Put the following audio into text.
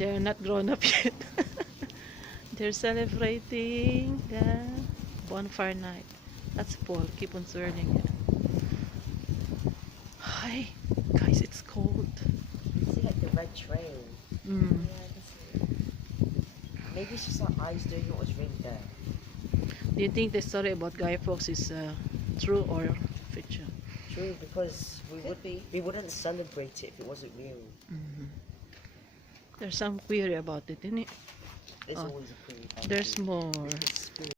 They're not grown up yet. They're celebrating the bonfire night. That's Paul. Keep on swirling it. Hi, guys, it's cold. You see like the red trail. Mm. Yeah, I can see it. Maybe it's just our eyes doing what was really there. Do you think the story about Guy Fawkes is true or fiction? True, because Could be. we wouldn't celebrate it if it wasn't real. Mhm. There's some query about it, isn't it? There's Oh, always a query about there's it. more. The conspiracy.